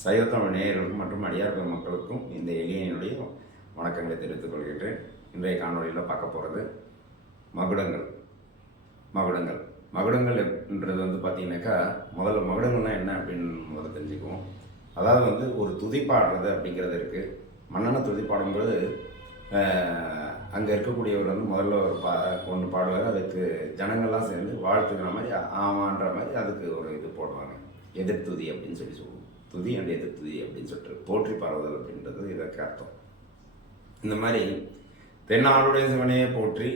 சைவத்தமிழ் நேயர்களுக்கும் மற்றும் அடியார்கள் மக்களுக்கும் இந்த எளியனுடைய வணக்கங்களை தெரிவித்துக் கொள்கின்றேன். இன்றைய காணொளியில் பார்க்க போகிறது மகுடங்கள். மகுடங்கள். மகுடங்கள் என்றது வந்து பார்த்தீங்கன்னாக்கா முதல்ல மகுடங்கள்னா என்ன அப்படின்னு முதல்ல தெரிஞ்சுக்குவோம். அதாவது வந்து ஒரு துதிப்பாடுறது அப்படிங்கிறது இருக்குது மன்னன துதிப்பாடும்பொழுது அங்கே இருக்கக்கூடியவர் வந்து முதல்ல ஒரு பா ஒன்று பாடுவார். அதுக்கு ஜனங்கள்லாம் சேர்ந்து வாழ்த்துக்கிற மாதிரி ஆமான்ற மாதிரி அதுக்கு ஒரு இது போடுவாங்க. எதிர்த்துதி அப்படின்னு சொல்லி சொல்லுவோம். துதி அண்ட் எதிர்த்துதி அப்படின்னு சொல்லிட்டு போற்றி பரவுதல் அப்படின்றது இதற்கு அர்த்தம். இந்த மாதிரி தென்னாடுடைய சிவனையே போற்றி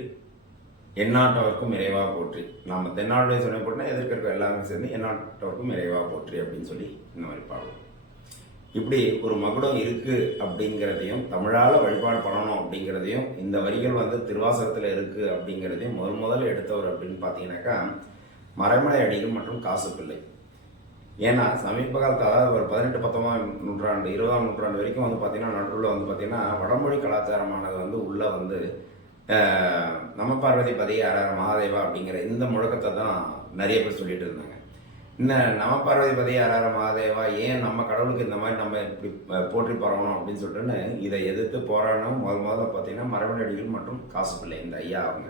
எந்நாட்டவர்க்கும் இறைவா போற்றி. நாம் தென்னாடுடைய சிவனை போட்டினா எதிர்க்க இருக்க எல்லாருமே சேர்ந்து எந்நாட்டவர்க்கும் இறைவா போற்றி அப்படின்னு சொல்லி இந்த மாதிரி பாடுவோம். இப்படி ஒரு மகுடம் இருக்குது அப்படிங்கிறதையும் தமிழால் வழிபாடு பண்ணணும் அப்படிங்கிறதையும் இந்த வரிகள் வந்து திருவாசகத்தில் இருக்குது அப்படிங்கிறதையும் முதல் முதல்ல எடுத்தவர் அப்படின்னு பார்த்தீங்கன்னாக்கா மறைமலை அடிகள் மற்றும் காசு பிள்ளை ஏன்னா சமீப காலத்தில் அதாவது ஒரு பதினெட்டு பத்தொம்பதாம் நூற்றாண்டு இருபதாம் நூற்றாண்டு வரைக்கும் வந்து பார்த்தீங்கன்னா நடுவில் வந்து பார்த்தீங்கன்னா வடமொழி கலாச்சாரமானது வந்து உள்ளே வந்து நம்ம பார்வதி பதி மகாதேவா அப்படிங்கிற இந்த முழக்கத்தை தான் நிறைய பேர் சொல்லிட்டு இருந்தாங்க. இந்த நம பார்வதி பதி யாரார மகாதேவா ஏன் நம்ம கடவுளுக்கு இந்த மாதிரி நம்ம இப்படி போற்றி பரவணும் அப்படின்னு சொல்லிட்டுன்னு இதை எதிர்த்து போராடணும் முதல் முதல்ல பார்த்தீங்கன்னா மரபடிகள் மற்றும் காசுப்பிள்ளை இந்த ஐயா அவங்க.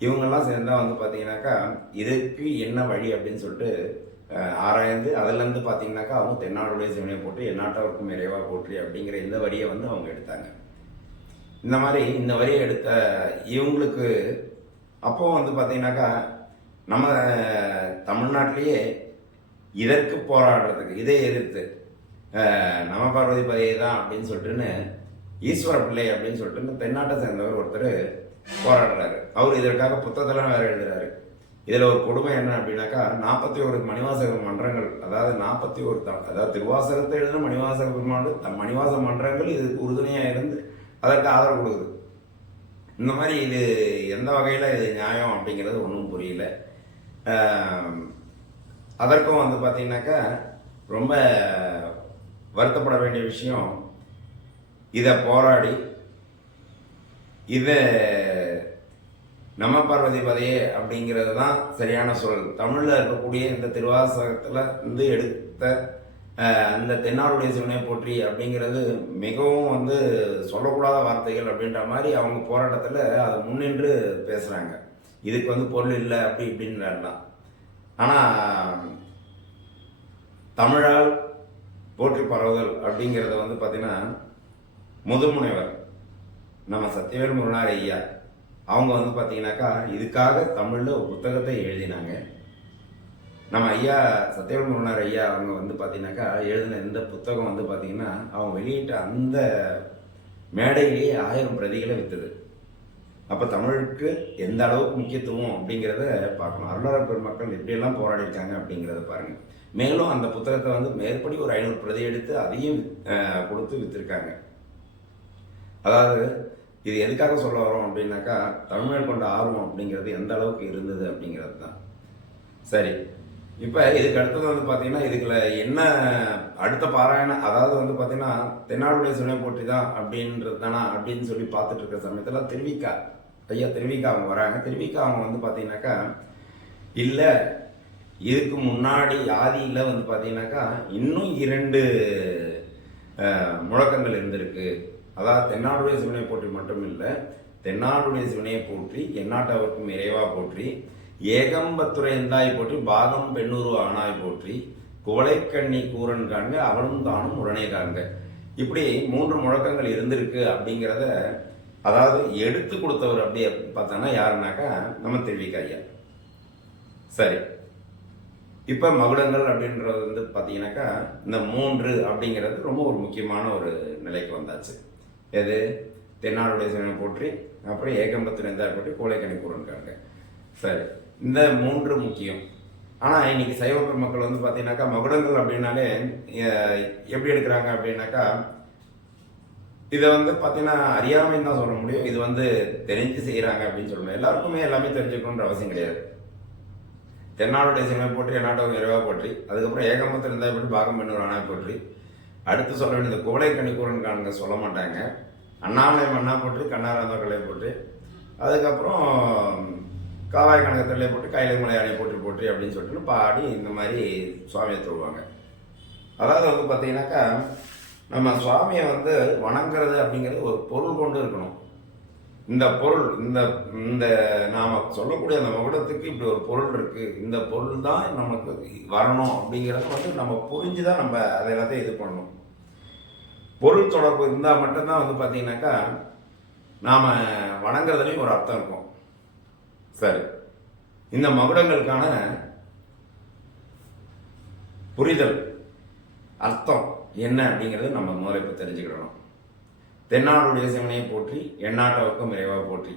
இவங்கெல்லாம் சேர்ந்தா வந்து பார்த்தீங்கன்னாக்கா இதுக்கு என்ன வழி அப்படின்னு சொல்லிட்டு ஆராய்ந்து அதுலேருந்து பார்த்தீங்கன்னாக்கா அவங்க தென்னாடுடைய சிவனை போற்றி எந்நாட்டவருக்கும் இறைவா போற்றி அப்படிங்கிற இந்த வரியை வந்து அவங்க எடுத்தாங்க. இந்த மாதிரி இந்த வரியை எடுத்த இவங்களுக்கு அப்போ வந்து பார்த்தீங்கன்னாக்கா நம்ம தமிழ்நாட்டிலேயே இதற்கு போராடுறதுக்கு இதை எதிர்த்து நம பார்வதி பதையை தான் அப்படின்னு சொல்லிட்டுன்னு ஈஸ்வர பிள்ளை அப்படின்னு சொல்லிட்டு தென்னாட்டை சேர்ந்தவர் ஒருத்தர் போராடுறாரு. அவர் இதற்காக புத்தகத்தெல்லாம் வேறு எழுதுறாரு. இதில் ஒரு கொடுமை என்ன அப்படின்னாக்கா நாற்பத்தி ஒரு மணிவாசக மன்றங்கள் அதாவது நாற்பத்தி ஒரு தான் அதாவது திருவாசகத்தை எழுதின மணிவாசக பெருமாள் த மணிவாச மன்றங்கள் இது உறுதுணையாக இருந்து அதற்கு ஆதரவு கொடுக்குது. இந்த மாதிரி இது எந்த வகையில் இது நியாயம் அப்படிங்கிறது ஒன்றும் புரியல. அதற்கும் வந்து பார்த்தீங்கன்னாக்கா ரொம்ப வருத்தப்பட வேண்டிய விஷயம் இதை போராடி இதை நம்ம பார்வதி பதையே அப்படிங்கிறது தான் சரியான சொல் தமிழில் இருக்கக்கூடிய இந்த திருவாசகத்தில் வந்து எடுத்த அந்த தென்னாருடைய சிவனை போற்றி அப்படிங்கிறது மிகவும் வந்து சொல்லக்கூடாத வார்த்தைகள் அப்படின்ற மாதிரி அவங்க போராட்டத்தில் அதை முன்னின்று பேசுகிறாங்க இதுக்கு வந்து பொருள் இல்லை அப்படி இப்படின்லாம் ஆனால் தமிழால் போற்றி பரவுதல் அப்படிங்கிறத வந்து பார்த்திங்கன்னா முதுமுனைவர் நம்ம சத்தியவேல் முருனார் ஐயா. அவங்க வந்து பார்த்தீங்கன்னாக்கா இதுக்காக தமிழில் ஒரு புத்தகத்தை எழுதினாங்க. நம்ம ஐயா சத்தியவேல் ஐயா அவங்க வந்து பார்த்தீங்கன்னாக்கா எழுதின இந்த புத்தகம் வந்து பார்த்தீங்கன்னா அவங்க வெளியிட்ட அந்த மேடையிலேயே ஆயிரம் பிரதிகளை விற்றுது அப்போ தமிழுக்கு எந்த அளவுக்கு முக்கியத்துவம் அப்படிங்கிறத பார்க்கணும். அருளாளர் பெருமக்கள் எப்படியெல்லாம் போராடிருக்காங்க அப்படிங்கிறத பாருங்கள் மேலும் அந்த புத்தகத்தை வந்து மேற்படி ஒரு ஐநூறு பிரதி எடுத்து அதையும் கொடுத்து விற்றுருக்காங்க அதாவது இது எதுக்காக சொல்ல வரோம் அப்படின்னாக்கா தமிழ் கொண்ட ஆர்வம் அப்படிங்கிறது எந்த அளவுக்கு இருந்தது அப்படிங்கிறது தான். சரி. இப்போ இதுக்கு அடுத்தது வந்து பார்த்தீங்கன்னா இதுக்குள்ள என்ன அடுத்த பாராயணம் அதாவது வந்து பார்த்தீங்கன்னா தென்னாடுடைய சுனை போட்டி தான் அப்படின்றது தானா அப்படின்னு சொல்லி பார்த்துட்டு இருக்கிற சமயத்தில் திருவிக்கா ஐயா திருவிக்கா அவங்க வராங்க. திருவிக்கா அவங்க வந்து பார்த்தீங்கன்னாக்கா இல்லை இதுக்கு முன்னாடி ஆதியில் வந்து பார்த்தீங்கன்னாக்கா இன்னும் இரண்டு முழக்கங்கள் இருந்திருக்கு. அதாவது தென்னாடுடைய சிவனை போற்றி மட்டும் இல்லை தென்னாடுடைய சிவனையை போற்றி எந்நாட்டவர்க்கும் இறைவா போற்றி ஏகம்பத்துறை எந்தாய் போற்றி பாகம் பெண்ணூறு ஆனாய் போற்றி குவளைக்கண்ணி கூரன் காண்க அவனும் தானும் உடனே காண்க. இப்படி மூன்று முழக்கங்கள் இருந்திருக்கு அப்படிங்கிறத அதாவது எடுத்து கொடுத்தவர் அப்படியே பார்த்தோன்னா யாருனாக்கா நம்ம தெரிவிக்க ஐயா சரி. இப்போ மகுடங்கள் அப்படின்றது வந்து பார்த்தீங்கன்னாக்கா இந்த மூன்று அப்படிங்கிறது ரொம்ப ஒரு முக்கியமான ஒரு நிலைக்கு வந்தாச்சு. எது? தென்னாடுடைய சிவனை போற்றி அப்புறம் ஏகம்பத்து நெந்தாய் போற்றி கோழைக்கணி கூறன்காங்க சரி இந்த மூன்று முக்கியம். ஆனால் இன்னைக்கு சைவ பெருமக்கள் வந்து பார்த்தீங்கன்னாக்கா மகுடங்கள் அப்படின்னாலே எப்படி எடுக்கிறாங்க அப்படின்னாக்கா இதை வந்து பார்த்தீங்கன்னா அறியாமைன்னு தான் சொல்ல முடியும். இது வந்து தெரிஞ்சு செய்கிறாங்க அப்படின்னு சொல்லணும் எல்லாருக்குமே எல்லாமே தெரிஞ்சுக்கணுன்ற அவசியம் கிடையாது. தென்னாடுடைய சிவனை போற்றி எந்நாட்டகம் இறைவா போற்றி அதுக்கப்புறம் ஏகமத்தில் இருந்தால் போட்டு பாகம் பெண்ணூர் அணா போற்றி அடுத்து சொல்ல வேண்டியது கோடை கணிக்கூரன் காணுங்க சொல்ல மாட்டாங்க. அண்ணாமலை மண்ணா போட்டு கண்ணாராந்த கலை போட்டு அதுக்கப்புறம் காவாய் கணக்கத்திலே போட்டு கைலை மலை அணை போட்டு போட்டு அப்படின்னு சொல்லிட்டு பாடி இந்த மாதிரி சுவாமியை தொழுவாங்க. அதாவது வந்து பார்த்தீங்கன்னாக்கா நம்ம சுவாமியை வந்து வணங்குறது அப்படிங்கிறது ஒரு பொருள் கொண்டு இருக்கணும். இந்த பொருள் இந்த இந்த நாம் சொல்லக்கூடிய அந்த மகுடத்துக்கு இப்படி ஒரு பொருள் இருக்குது இந்த பொருள் தான் நமக்கு வரணும் அப்படிங்கிறத வந்து நம்ம புரிஞ்சு தான் நம்ம அதை எல்லாத்தையும் இது பண்ணணும். பொருள் தொடர்பு இருந்தால் மட்டும்தான் வந்து பார்த்தீங்கன்னாக்கா நாம் வணங்குறதுலேயும் ஒரு அர்த்தம் இருக்கும். சரி. இந்த மகுடங்களுக்கான புரிதல் அர்த்தம் என்ன அப்படிங்கிறது நம்ம முதல்ல இப்போ தெரிஞ்சுக்கிடணும். தென்னாடுடைய சிவனையை போற்றி எண்ணாட்டவர்க்கும் இறைவா போற்றி.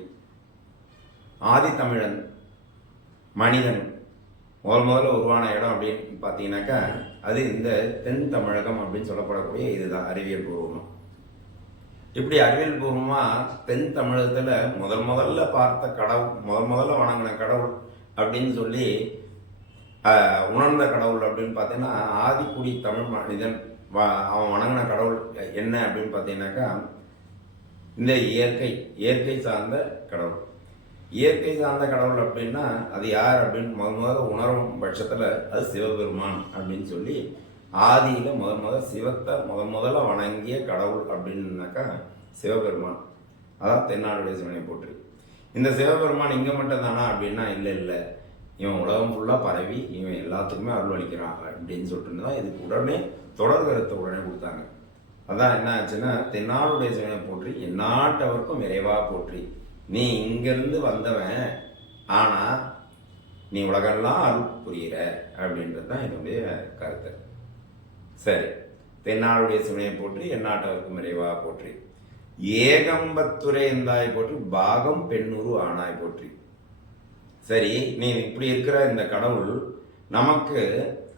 ஆதித்தமிழன் மனிதன் முதல் முதல்ல உருவான இடம் அப்படின்னு பார்த்தீங்கன்னாக்கா அது இந்த தென் தமிழகம் அப்படின்னு சொல்லப்படக்கூடிய இதுதான் அறிவியல் பூர்வமாக இப்படி அறிவியல் பூர்வமாக தென் தமிழகத்தில் முதல் முதல்ல பார்த்த கடவுள் முதல் முதல்ல வணங்கின கடவுள் அப்படின்னு சொல்லி உணர்ந்த கடவுள் அப்படின்னு பார்த்தீங்கன்னா ஆதிக்குடி தமிழ் மனிதன் வ- அவன் வணங்கின கடவுள் என்ன அப்படின்னு பார்த்தீங்கன்னாக்கா இந்த இயற்கை இயற்கை சார்ந்த கடவுள். இயற்கை சார்ந்த கடவுள் அப்படின்னா அது யார் அப்படின்னு முத முத உணரும் பட்சத்தில் அது சிவபெருமான் அப்படின்னு சொல்லி ஆதியில் முத முத சிவத்தை முத முதல்ல வணங்கிய கடவுள் அப்படின்னாக்கா சிவபெருமான். அதான் தென்னாடுடைய சிவனை போற்றி. இந்த சிவபெருமான் இங்கே மட்டும் தானா அப்படின்னா இல்லை இல்லை. இவன் உலகம் ஃபுல்லாக பரவி இவன் எல்லாத்துக்குமே அருள் அளிக்கிறான் அப்படின்னு சொல்லிட்டு தான் இதுக்கு உடனே தொடர் கருத்தை உடனே கொடுத்தாங்க. அதான் என்ன ஆச்சுன்னா தென்னாடுடைய சிவனை போற்றி எந்நாட்டவர்க்கும் விரைவாக போற்றி. நீ இங்கேருந்து வந்தவன் ஆனால் நீ உலகெல்லாம் அருள் புரியிற அப்படின்றது தான் என்னுடைய கருத்து. சரி தென்னாடுடைய சிவனை போற்றி எந்நாட்டவர்க்கும் விரைவாக போற்றி. ஏகம்பத்துரை எந்தாய் போற்றி பாகம் பெண்ணுரு ஆனாய் போற்றி. சரி நீ இப்படி இருக்கிற இந்த கடவுள் நமக்கு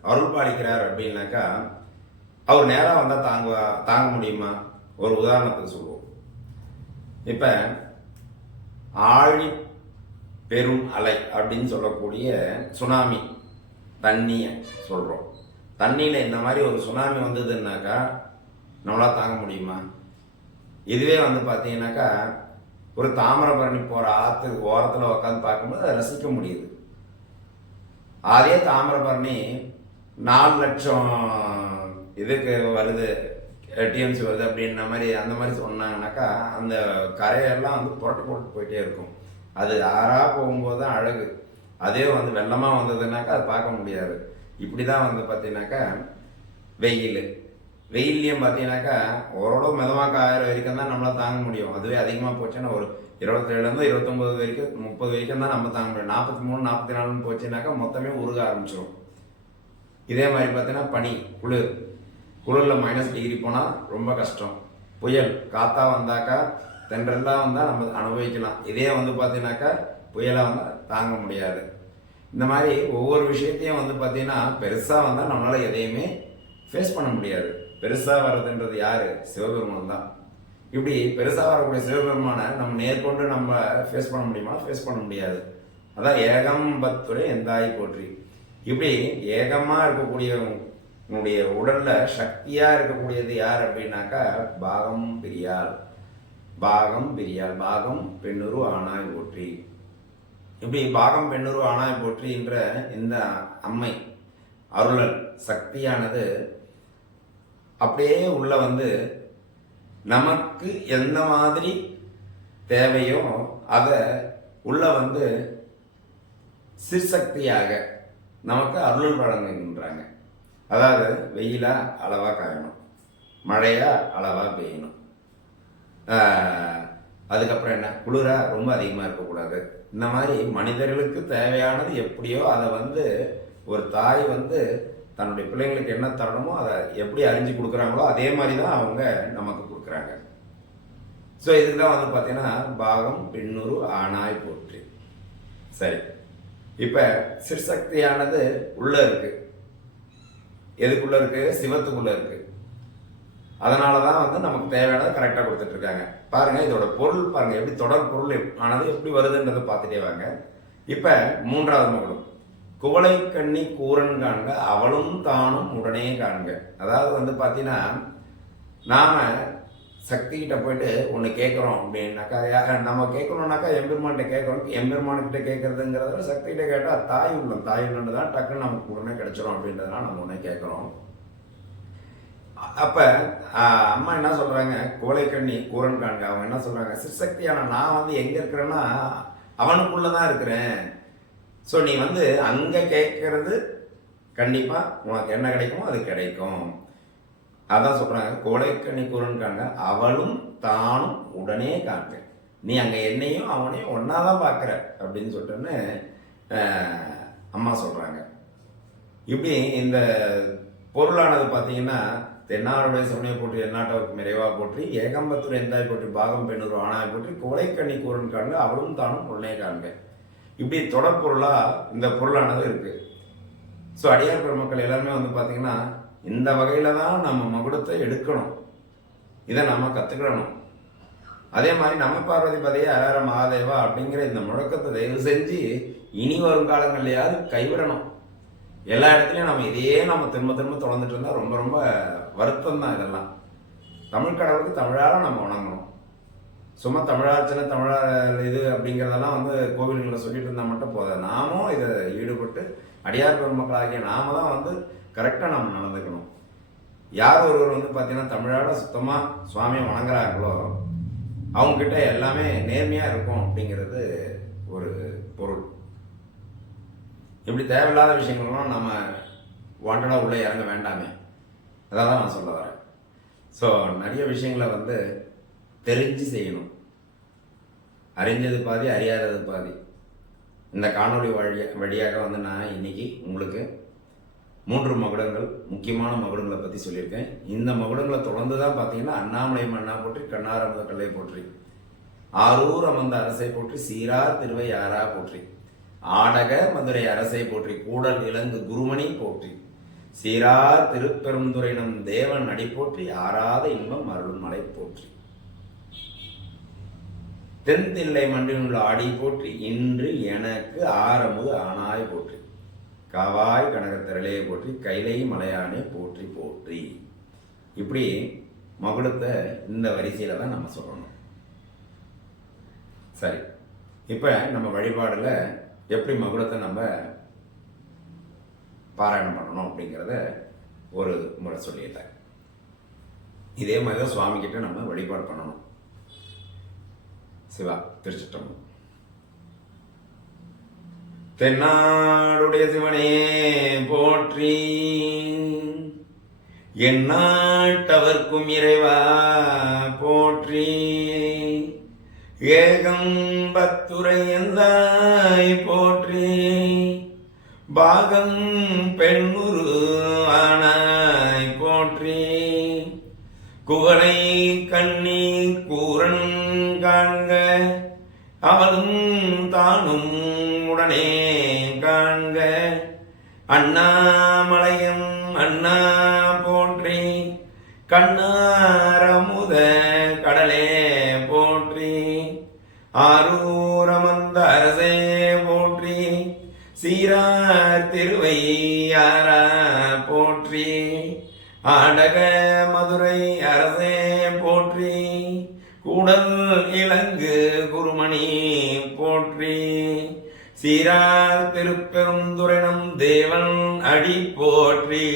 அருள் பாலிக்கிறார் அப்படின்னாக்கா அவர் நேராக வந்தால் தாங்க தாங்க முடியுமா? ஒரு உதாரணத்துக்கு சொல்லுவோம். இப்போ ஆழி பெரும் அலை அப்படின்னு சொல்லக்கூடிய சுனாமி தண்ணியை சொல்கிறோம் தண்ணியில் இந்த மாதிரி ஒரு சுனாமி வந்ததுன்னாக்கா நம்மளால் தாங்க முடியுமா? இதுவே வந்து பார்த்தீங்கன்னாக்கா ஒரு தாமிரபரணி போகிற ஆற்று ஓரத்தில் உட்காந்து பார்க்கும்போது அதை ரசிக்க முடியுது. அதே தாமிரபரணி நாலு லட்சம் இதுக்கு வருது? டிஎம்சி வருது அப்படின்ற மாதிரி அந்த மாதிரி சொன்னாங்கனாக்கா அந்த கரையெல்லாம் வந்து புரட்டு போட்டு போயிட்டே இருக்கும். அது ஆறாக போகும்போது தான் அழகு. அதே வந்து வெள்ளமாக வந்ததுனாக்கா அது பார்க்க முடியாது. இப்படி தான் வந்து பார்த்தீங்கன்னாக்கா வெயில். வெயில்லையும் பார்த்தீங்கன்னாக்கா ஓரளவு மிதமாக காயிற வரைக்கும் தான் நம்மளால் தாங்க முடியும். அதுவே அதிகமாக போச்சுன்னா ஒரு இருபத்தேழுலேருந்து இருபத்தொம்பது வரைக்கும் முப்பது வரைக்கும் தான் நம்ம தாங்க முடியும். நாற்பத்தி மூணு நாற்பத்தி நாலுன்னு போச்சுனாக்கா மொத்தமே உருக ஆரம்பிச்சிடும் இதே மாதிரி பார்த்தீங்கன்னா பனி குளிர். குளிரில் மைனஸ் டிகிரி போனால் ரொம்ப கஷ்டம். புயல் காற்றா வந்தாக்கா தென்றல்லாம் வந்தால் நம்ம அனுபவிக்கலாம். இதே வந்து பார்த்தீங்கன்னாக்கா புயலாக வந்தால் தாங்க முடியாது. இந்த மாதிரி ஒவ்வொரு விஷயத்தையும் வந்து பார்த்தீங்கன்னா பெருசாக வந்தால் நம்மளால் எதையுமே ஃபேஸ் பண்ண முடியாது. பெருசாக வர்றதுன்றது யார்? சிவபெருமான் தான். இப்படி பெருசாக வரக்கூடிய சிவபெருமானை நம்ம நேர்கொண்டு நம்ம ஃபேஸ் பண்ண முடியுமா? ஃபேஸ் பண்ண முடியாது. அதான் ஏகம்பத்துரை எந்தாய் போற்றி. இப்படி ஏகமாக இருக்கக்கூடிய உன்னுடைய உடல்ல சக்தியா இருக்கக்கூடியது யார் அப்படின்னாக்கா பாகம் பிரியால். பாகம் பிரியால். பாகம் பெண்ணுரு ஆனாய் போற்றி. இப்படி பாகம் பெண்ணுரு ஆனாய் போற்றின்ற இந்த அம்மை அருளல் சக்தியானது அப்படியே உள்ள வந்து நமக்கு எந்த மாதிரி தேவையோ அதை உள்ள வந்து சிற்சக்தியாக நமக்கு அருள் வழங்குகின்றாங்க. அதாவது வெயிலாக அளவாக காயணும். மழையாக அளவாக பெய்யணும். அதுக்கப்புறம் என்ன? குளிராக ரொம்ப அதிகமாக இருக்கக்கூடாது. இந்த மாதிரி மனிதர்களுக்கு தேவையானது எப்படியோ அதை வந்து ஒரு தாய் வந்து தன்னுடைய பிள்ளைங்களுக்கு என்ன தரணுமோ அதை எப்படி அறிஞ்சு கொடுக்குறாங்களோ அதே மாதிரி தான் அவங்க நமக்கு கொடுக்குறாங்க. ஸோ இதுக்கெல்லாம் வந்து பார்த்தீங்கன்னா பாகம் பின்னூறு ஆணாய் போற்றி. சரி. இப்போ சிற்சக்தியானது உள்ளே இருக்குது எதுக்குள்ள இருக்கு? சிவத்துக்குள்ள இருக்கு. அதனால தான் வந்து நமக்கு தேவையானதை கரெக்டாக கொடுத்துட்டு இருக்காங்க பாருங்க இதோட பொருள் பாருங்க எப்படி தொடர் பொருள் ஆனது எப்படி வருதுன்றதை பார்த்துட்டே வாங்க. இப்போ மூன்றாவது மகளும் குவளை கண்ணி கூரன் காண்க அவளும் தானும் உடனே காண்க. அதாவது வந்து பார்த்தீங்கன்னா நாம சக்தி கிட்ட போயிட்டு ஒன்று கேட்குறோம் அப்படின்னாக்கா நம்ம கேட்கணும்னாக்கா எம்பெருமான்கிட்ட கேட்குறோம் எம்பெருமான்கிட்ட கேட்குறதுங்கிறத விட சக்தி கிட்ட கேட்டால் தாய் உள்ளம் தாய் உள்ளம் தான் டக்குன்னு நமக்கு உடனே கிடைச்சிரும் அப்படின்றதுலாம் நம்ம உடனே கேட்குறோம் அப்போ அம்மா என்ன சொல்கிறாங்க கோழைக்கண்ணி கூரன் காண்க. அவங்க என்ன சொல்கிறாங்க சிற்சக்தியான நான் வந்து எங்கே இருக்கிறேன்னா அவனுக்குள்ளதான் இருக்கிறேன். ஸோ நீ வந்து அங்கே கேட்கறது கண்டிப்பாக உனக்கு என்ன கிடைக்குமோ அது கிடைக்கும். அதான் சொல்கிறாங்க கோடைக்கண்ணி குரன்காங்க அவளும் தானும் உடனே காண்க. நீ அங்கே என்னையும் அவனையும் ஒன்னாதான் பார்க்குற அப்படின்னு சொல்லிட்டுன்னு அம்மா சொல்கிறாங்க இப்படி இந்த பொருளானது பார்த்தீங்கன்னா தென்னாருடைய சமய போற்றி எந்நாட்டவருக்கு மறைவாக போற்றி ஏகம்பத்தூர் எந்தாய் போற்றி பாகம் பெண்ணூர் ஆனாய் போற்றி கோடைக்கண்ணி கூரன் காண்க அவளும் தானும் உடனே காண்க. இப்படி தொடர்பொருளா இந்த பொருளானது இருக்குது ஸோ அடியார் பெருமக்கள் எல்லாருமே வந்து பார்த்தீங்கன்னா இந்த வகையில தான் நம்ம மகுடத்தை எடுக்கணும். இதை நம்ம கத்துக்கிடணும் அதே மாதிரி நம்ம பார்வதி பதையே அரர மகாதேவா அப்படிங்கிற இந்த முழக்கத்தை தயவு செஞ்சு இனி வரும் காலங்கள்லையாவது கைவிடணும். எல்லா இடத்துலையும் நம்ம இதையே நம்ம திரும்ப திரும்ப தொடர்ந்துட்டு இருந்தால் ரொம்ப ரொம்ப வருத்தம் தான் இதெல்லாம். தமிழ் கடவுளுக்கு தமிழால் நம்ம வணங்கணும். சும்மா தமிழார்ச்சனை தமிழார் இது அப்படிங்கிறதெல்லாம் வந்து கோவில்களில் சொல்லிட்டு இருந்தால் மட்டும் போதும் நாமும் இதை ஈடுபட்டு அடியார் பெருமக்களாகிய நாம தான் வந்து கரெக்டாக நம்ம நடந்துக்கணும். யார் ஒருவர் வந்து பார்த்தீங்கன்னா தமிழால் சுத்தமாக சுவாமியை வணங்குறாங்களோ அவங்கக்கிட்ட எல்லாமே நேர்மையாக இருக்கும் அப்படிங்கிறது ஒரு பொருள். இப்படி தேவையில்லாத விஷயங்கள்லாம் நம்ம வாண்டடாக உள்ளே இறங்க வேண்டாமே. அதான் தான் நான் சொல்ல வரேன். ஸோ நிறைய விஷயங்களை வந்து தெரிஞ்சு செய்யணும். அறிஞ்சது பாதி அறியாதது பாதி. இந்த காணொளி வழியாக வழியாக வந்து நான் இன்னைக்கு உங்களுக்கு மூன்று மகுடங்கள் முக்கியமான மகுடங்களை பற்றி சொல்லியிருக்கேன். இந்த மகுடங்களை தொடர்ந்து தான் பார்த்தீங்கன்னா அண்ணாமலை மண்ணா போற்றி கண்ணாரமுத கல்லை போற்றி ஆரூர் அமர்ந்த அரசை போற்றி சீரார் திருவை ஆரா போற்றி ஆடக மதுரை அரசை போற்றி கூடல் இலங்கு குருமணி போற்றி சீரார் திருப்பெரும்துறையினம் தேவன் அடி போற்றி ஆறாத இன்பம் அருள் மலை போற்றி. தென்தில்லை உள்ள ஆடி போற்றி இன்று எனக்கு ஆரமுது ஆனாய் போற்றி. காவாய் கனகத்திரளையை போற்றி கைலை மலையானே போற்றி போற்றி. இப்படி மகுடத்தை இந்த வரிசையில் தான் நம்ம சொல்லணும். சரி. இப்போ நம்ம வழிபாடில் எப்படி மகுடத்தை நம்ம பாராயணம் பண்ணணும் அப்படிங்கிறத ஒரு முறை சொல்லிட்டேன் இதே மாதிரி தான் சுவாமிக்கிட்ட நம்ம வழிபாடு பண்ணணும். சிவா திருச்சிட்டம் தென்னாடுடைய சிவனே போற்றி. எந்நாட்டவர்க்கும் இறைவா போற்றி. ஏகம்பத்துரை எந்தாய் போற்றி. பாகம் பெண்ணுரு ஆனாய் போற்றி. குவளை கண்ணி கூரன் காண்க அவளும் தானும் உடனே காண்க. அண்ணாமலையும் அண்ணா போற்றி. கண்ணாரமுத கடலே போற்றி. ஆரூரமந்த அரசே போற்றி. சீரார் திருவையாரா போற்றி. ஆடக மதுரை அரசே போற்றி. கூடல் இலங்கு குருமணி போற்றி. சீரார் திருப்பெருந்துரைனம் தேவன் அடி போற்றி.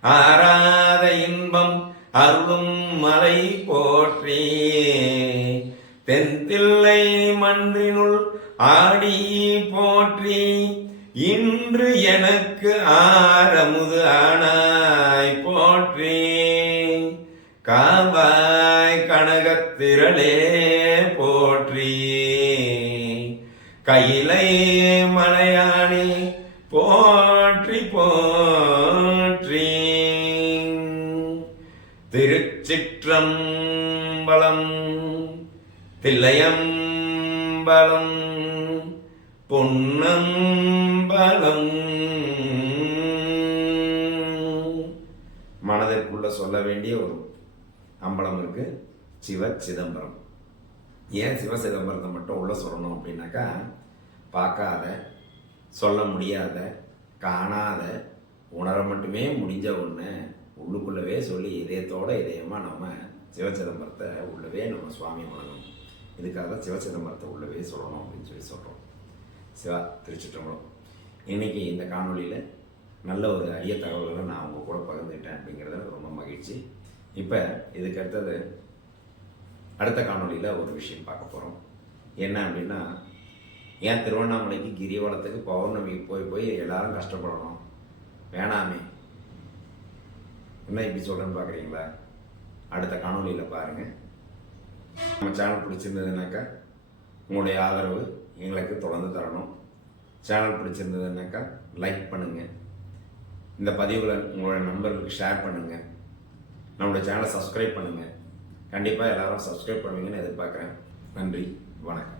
ஆராத இன்பம் அருளும் மலை போற்றி. தென்தில்லை மன்றினுள் ஆடி போற்றி. இன்று எனக்கு ஆரமுது ஆனாய் கையிலை மலையானே போற்றி போற்றி. திருச்சிற்றம்பலம் தில்லையம்பலம் பொன்னம்பலம். மனதிற்குள்ள சொல்ல வேண்டிய ஒரு அம்பலம் இருக்கு. சிவ சிதம்பரம். ஏன் சிவ சிதம்பரத்தை மட்டும் உள்ளே சொல்லணும் அப்படின்னாக்கா பார்க்காத சொல்ல முடியாத காணாத உணர மட்டுமே முடிஞ்ச ஒன்று உள்ளுக்குள்ளவே சொல்லி இதயத்தோட இதயமாக நம்ம சிவ சிதம்பரத்தை உள்ளவே நம்ம சுவாமி வணங்கணும். இதுக்காக சிவ சிதம்பரத்தை உள்ளவே சொல்லணும் அப்படின்னு சொல்லி சொல்கிறோம் சிவா திருச்சிற்றம்பலம். இன்னைக்கு இந்த காணொளியில் நல்ல ஒரு அரிய தகவல்களை நான் அவங்க கூட பகிர்ந்துக்கிட்டேன் அப்படிங்கிறது ரொம்ப மகிழ்ச்சி. இப்போ இதுக்கு அடுத்தது அடுத்த காணொலியில் ஒரு விஷயம் பார்க்க போகிறோம் என்ன அப்படின்னா ஏன் திருவண்ணாமலைக்கு கிரிவலத்துக்கு பௌர்ணமிக்கு போய் போய் எல்லாரும் கஷ்டப்படணும்? வேணாமே. என்ன இப்படி சொல்கிறேன்னு பார்க்குறீங்களா? அடுத்த காணொலியில் பாருங்கள் நம்ம சேனல் பிடிச்சிருந்ததுனாக்கா உங்களுடைய ஆதரவு எங்களுக்கு தொடர்ந்து தரணும். சேனல் பிடிச்சிருந்ததுனாக்கா லைக் பண்ணுங்கள் இந்த பதிவுகளை உங்களோட நண்பர்களுக்கு ஷேர் பண்ணுங்கள் நம்மளோட சேனலை சப்ஸ்கிரைப் பண்ணுங்கள் கண்டிப்பாக எல்லாரும் சப்ஸ்கிரைப் பண்ணுவீங்கன்னு எதிர்பார்க்குறேன். நன்றி. வணக்கம்.